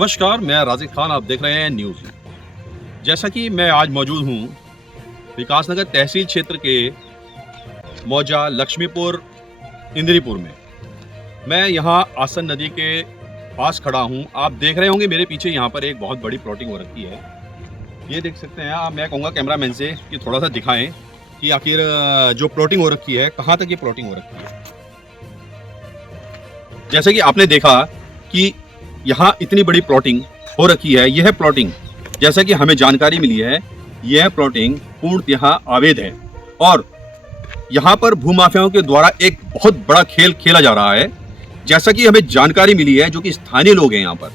नमस्कार, मैं राजिक खान। आप देख रहे हैं न्यूज़। जैसा कि मैं आज मौजूद हूँ विकासनगर तहसील क्षेत्र के मौजा लक्ष्मीपुर इंद्रीपुर में। मैं यहाँ आसन नदी के पास खड़ा हूँ। आप देख रहे होंगे मेरे पीछे यहाँ पर एक बहुत बड़ी प्लॉटिंग हो रखी है। ये देख सकते हैं आप। मैं कहूँगा कैमरामैन से कि थोड़ा सा दिखाएं कि आखिर जो प्लॉटिंग हो रखी है कहाँ तक ये प्लॉटिंग हो रखी है। जैसे कि आपने देखा कि यहाँ इतनी बड़ी प्लॉटिंग हो रखी है। यह प्लॉटिंग, जैसा कि हमें जानकारी मिली है, यह प्लॉटिंग पूर्णतः अवैध है और यहाँ पर भूमाफियाओं के द्वारा एक बहुत बड़ा खेल खेला जा रहा है। जैसा कि हमें जानकारी मिली है, जो कि स्थानीय लोग हैं यहाँ पर।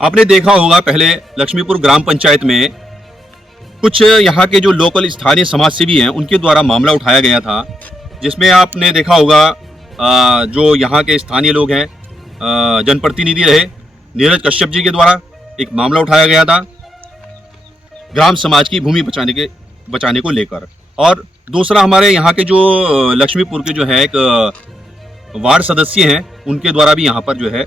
आपने देखा होगा पहले लक्ष्मीपुर ग्राम पंचायत में कुछ यहाँ के जो लोकल स्थानीय समाज सेवी हैं उनके द्वारा मामला उठाया गया था, जिसमें आपने देखा होगा जो यहाँ के स्थानीय लोग हैं, जनप्रतिनिधि रहे नीरज कश्यप जी के द्वारा एक मामला उठाया गया था ग्राम समाज की भूमि बचाने को लेकर। और दूसरा हमारे यहाँ के जो लक्ष्मीपुर के जो है एक वार्ड सदस्य हैं, उनके द्वारा भी यहाँ पर जो है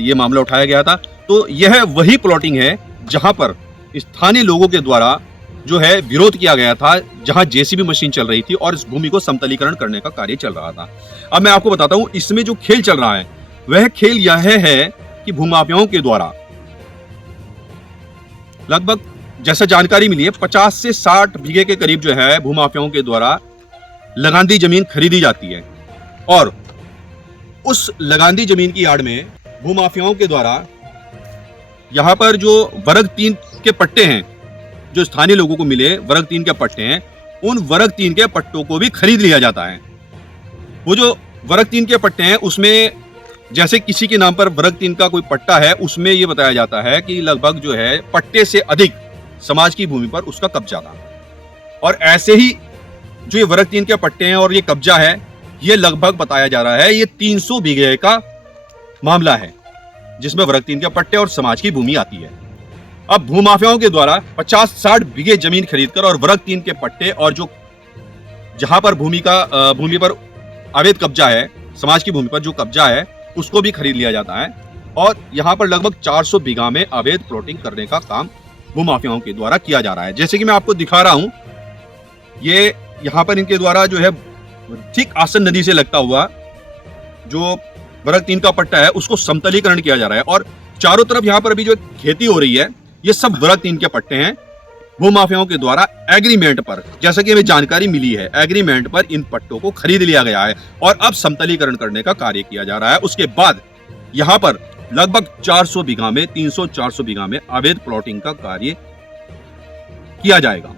ये मामला उठाया गया था। तो यह वही प्लॉटिंग है जहाँ पर स्थानीय लोगों के द्वारा जो है विरोध किया गया था, जहाँ जेसीबी मशीन चल रही थी और इस भूमि को समतलीकरण करने का कार्य चल रहा था। अब मैं आपको बताता हूँ इसमें जो खेल चल रहा है वह खेल यह है कि भूमाफियाओं के द्वारा लगभग, जैसा जानकारी मिली है, 50 से 60 बीघे के करीब जो है भूमाफियाओं के द्वारा लगांदी जमीन खरीदी जाती है। और उस लगांदी जमीन की आड़ में भूमाफियाओं के द्वारा यहां पर जो वर्ग 3 के पट्टे हैं, जो स्थानीय लोगों को मिले वर्ग 3 के पट्टे हैं, उन वर्ग 3 के पट्टों को भी खरीद लिया जाता है। वो जो वर्ग 3 के पट्टे हैं उसमें, जैसे किसी के नाम पर वर्ग 3 का कोई पट्टा है, उसमें यह बताया जाता है कि लगभग जो है पट्टे से अधिक समाज की भूमि पर उसका कब्जा था। और ऐसे ही जो ये वर्ग 3 के पट्टे हैं और ये कब्जा है, ये लगभग बताया जा रहा है ये 300 बीघे का मामला है, जिसमें वर्ग 3 के पट्टे और समाज की भूमि आती है। अब भूमाफियाओं के द्वारा 50-60 बीघे जमीन खरीदकर और वर्ग 3 के पट्टे और जो जहां पर भूमि पर अवैध कब्जा है, समाज की भूमि पर जो कब्जा है, उसको भी खरीद लिया जाता है। और यहाँ पर लगभग 400 बीघा में अवैध प्लॉटिंग करने का काम भूमाफियाओं के द्वारा किया जा रहा है। जैसे कि मैं आपको दिखा रहा हूं, ये यहाँ पर इनके द्वारा जो है ठीक आसन नदी से लगता हुआ जो वर्ग 3 का पट्टा है उसको समतलीकरण किया जा रहा है। और चारों तरफ यहाँ पर भी जो खेती हो रही है, ये सब वर्ग 3 के पट्टे हैं। भूमाफियाओं के द्वारा एग्रीमेंट पर, जैसा कि हमें जानकारी मिली है, एग्रीमेंट पर इन पट्टों को खरीद लिया गया है और अब समतलीकरण करने का कार्य किया जा रहा है। उसके बाद यहाँ पर लगभग 400 बीघा में, 300-400 बीघा में अवैध प्लॉटिंग का कार्य किया जाएगा।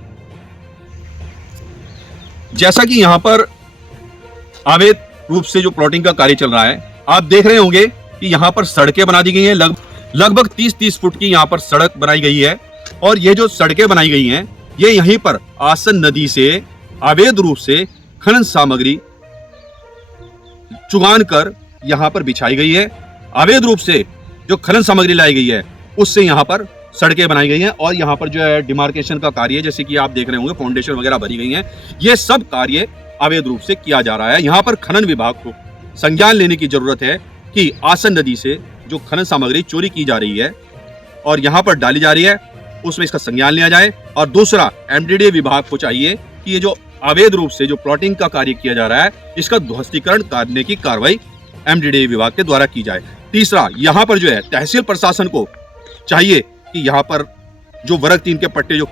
जैसा कि यहाँ पर अवैध रूप से जो प्लॉटिंग का कार्य चल रहा है, आप देख रहे होंगे कि यहाँ पर सड़कें बना दी गई हैं। लगभग 30-30 फुट की यहाँ पर सड़क बनाई गई है। और ये जो सड़कें बनाई गई हैं, ये यहीं पर आसन नदी से अवैध रूप से खनन सामग्री चुगान कर यहाँ पर बिछाई गई है। अवैध रूप से जो खनन सामग्री लाई गई है उससे यहाँ पर सड़कें बनाई गई हैं। और यहाँ पर जो है डिमार्केशन का कार्य, जैसे कि आप देख रहे होंगे, फाउंडेशन वगैरह भरी गई हैं। ये सब कार्य अवैध रूप से किया जा रहा है। यहाँ पर खनन विभाग को संज्ञान लेने की जरूरत है कि आसन नदी से जो खनन सामग्री चोरी की जा रही है और यहाँ पर डाली जा रही है, उसमें इसका संज्ञान लिया जाए। और दूसरा, एमडीडीए विभाग को चाहिए कि ये जो अवैध रूप से जो प्लॉटिंग का कार्य किया जा रहा है, इसका ध्वस्तीकरण करने की कार्रवाई एमडीडीए विभाग के द्वारा की जाए। तीसरा, यहाँ पर जो है तहसील प्रशासन को चाहिए कि यहाँ पर जो वर्ग 3 के पट्टे जो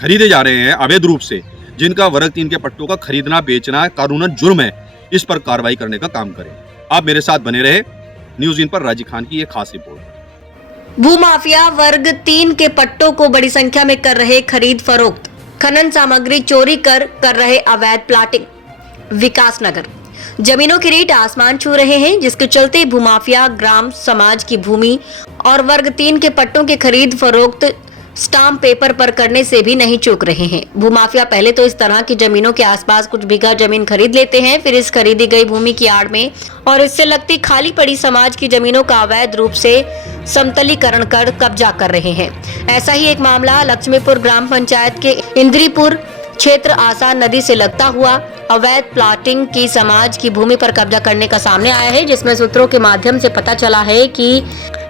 खरीदे जा रहे हैं अवैध रूप से, जिनका वर्ग 3 के पट्टों का खरीदना बेचना कानूनन जुर्म है, इस पर कार्रवाई करने का काम करें। आप मेरे साथ बने रहे। न्यूज़ इन पर राजीव खान की एक खास रिपोर्ट। भूमाफिया वर्ग 3 के पट्टों को बड़ी संख्या में कर रहे खरीद फरोख्त, खनन सामग्री चोरी कर रहे अवैध प्लाटिंग। विकासनगर जमीनों के रेट आसमान छू रहे हैं, जिसके चलते भूमाफिया ग्राम समाज की भूमि और वर्ग 3 के पट्टों के खरीद फरोख्त स्टाम्प पेपर पर करने से भी नहीं चूक रहे हैं। भूमाफिया पहले तो इस तरह की जमीनों के आसपास कुछ बीघा जमीन खरीद लेते हैं, फिर इस खरीदी गई भूमि की आड़ में और इससे लगती खाली पड़ी समाज की जमीनों का अवैध रूप से समतलीकरण कर कब्जा कर रहे हैं। ऐसा ही एक मामला लक्ष्मीपुर ग्राम पंचायत के इंद्रीपुर क्षेत्र आसान नदी से लगता हुआ अवैध प्लाटिंग की समाज की भूमि पर कब्जा करने का सामने आया है, जिसमें सूत्रों के माध्यम से पता चला है कि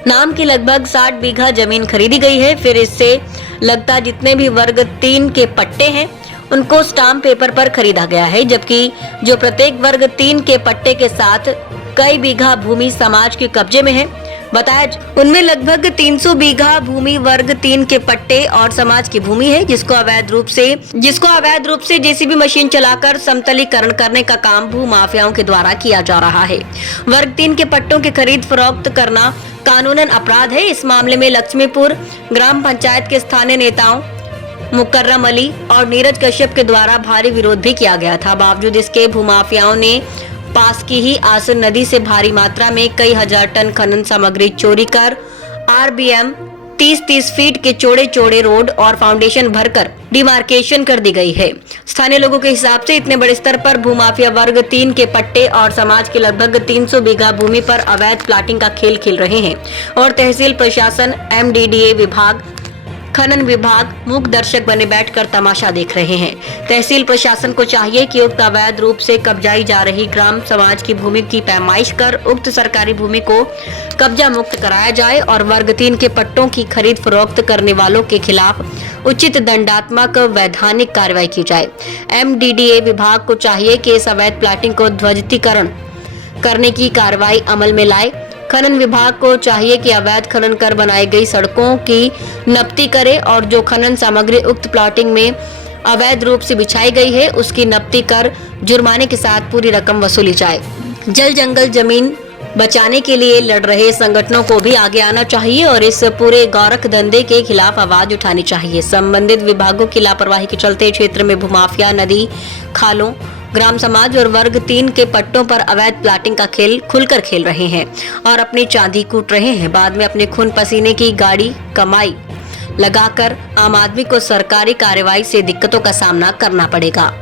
नाम की लगभग 60 बीघा जमीन खरीदी गई है। फिर इससे लगता जितने भी वर्ग 3 के पट्टे हैं उनको स्टाम्प पेपर पर खरीदा गया है, जबकि जो प्रत्येक वर्ग 3 के पट्टे के साथ कई बीघा भूमि समाज के कब्जे में है। बताया उनमें लगभग 300 बीघा भूमि वर्ग 3 के पट्टे और समाज की भूमि है, जिसको अवैध रूप से जेसीबी मशीन चलाकर समतलीकरण करने का काम भू माफियाओं के द्वारा किया जा रहा है। वर्ग 3 के पट्टों की खरीद फरोख्त करना कानूनन अपराध है। इस मामले में लक्ष्मीपुर ग्राम पंचायत के स्थानीय नेताओं मुकर्रम अली और नीरज कश्यप के द्वारा भारी विरोध भी किया गया था। बावजूद इसके भूमाफियाओं ने पास की ही आसन नदी से भारी मात्रा में कई हजार टन खनन सामग्री चोरी कर आरबीएम 30-30 फीट के चौड़े रोड और फाउंडेशन भरकर डिमार्केशन कर दी गई है। स्थानीय लोगों के हिसाब से इतने बड़े स्तर पर भूमाफिया वर्ग 3 के पट्टे और समाज के लगभग 300 बीघा भूमि पर अवैध प्लाटिंग का खेल खेल रहे हैं और तहसील प्रशासन, एमडीडीए विभाग, खनन विभाग मूक दर्शक बने बैठकर तमाशा देख रहे हैं। तहसील प्रशासन को चाहिए कि उक्त अवैध रूप से कब्जाई जा रही ग्राम समाज की भूमि की पैमाइश कर उक्त सरकारी भूमि को कब्जा मुक्त कराया जाए और वर्ग 3 के पट्टों की खरीद फरोख्त करने वालों के खिलाफ उचित दंडात्मक वैधानिक कार्रवाई की जाए। एमडीडीए विभाग को चाहिए कि इस अवैध प्लाटिंग को ध्वजितीकरण करने की कार्रवाई अमल में लाए। खनन विभाग को चाहिए कि अवैध खनन कर बनाई गई सड़कों की नपती करे और जो खनन सामग्री उक्त प्लॉटिंग में अवैध रूप से बिछाई गई है उसकी नपती कर जुर्माने के साथ पूरी रकम वसूली जाए। जल जंगल जमीन बचाने के लिए लड़ रहे संगठनों को भी आगे आना चाहिए और इस पूरे गौरख धंधे के खिलाफ आवाज उठानी चाहिए। संबंधित विभागों की लापरवाही के चलते क्षेत्र में भूमाफिया नदी खालों, ग्राम समाज और वर्ग 3 के पट्टों पर अवैध प्लाटिंग का खेल खुलकर खेल रहे हैं और अपनी चांदी कूट रहे हैं। बाद में अपने खून पसीने की गाड़ी कमाई लगाकर आम आदमी को सरकारी कार्रवाई से दिक्कतों का सामना करना पड़ेगा।